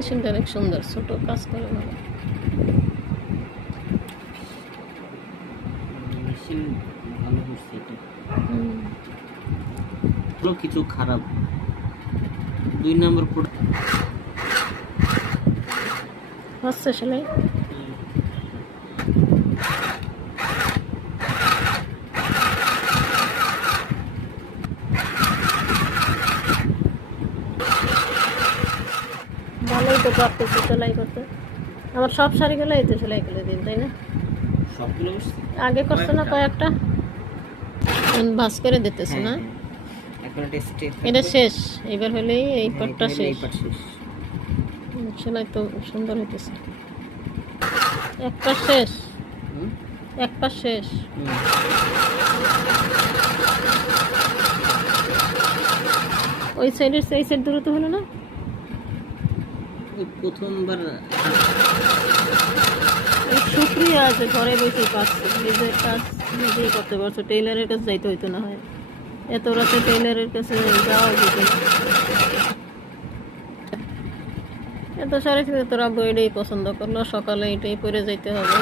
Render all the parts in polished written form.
মেশিনটা অনেক সুন্দর, ছোট কাজ করে ভালো। মেশিন ভালো করছে এটা। পুরো কিছু খারাপ। 2 নম্বর হচ্ছে সেলাই। ভালোই তো পারতেছে সেলাই করতে। আমার সব শাড়িগুলো এই তো সেলাই করে দিন, তাই না? সবগুলো আগে করছে না কয়েকটা, ভাঁজ করে দিতেছে না? এখন এটা শেষ, এবার হলেই এই পাটটা শেষ। সেলাই তো সুন্দর হইতেছে। এক পাশ শেষ, এক পাশ শেষ। ওই সাইডের এই সাইড দূরত্ব হলো না? প্রথমবার শুক্রিয়া আছে, ঘরে বসে পাচ্ছি, নিজের কাজ নিজেই করতে পারছো। টেইলারের কাছে যাইতে হইতো না হয়, এত রাতে টেইলারের কাছে যাওয়া যেত না। এত সারি থেকে তোর আব্বু এটাই পছন্দ করলো, সকালে এটাই পরে যাইতে হবে।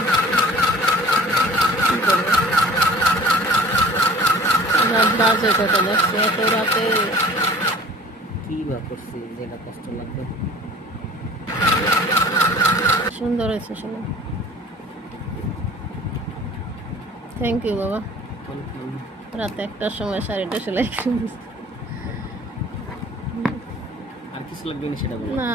রাত বাজে কটা, দেখছে এত রাতে কি বা করছি, যেটা কষ্ট লাগবে। সুন্দর হয়েছে শোনো। থ্যাংক ইউ বাবা। রাতে 1টার সময় শাড়িটা সেলাই করে আর কিছু লাগবে না সেটা বলো না।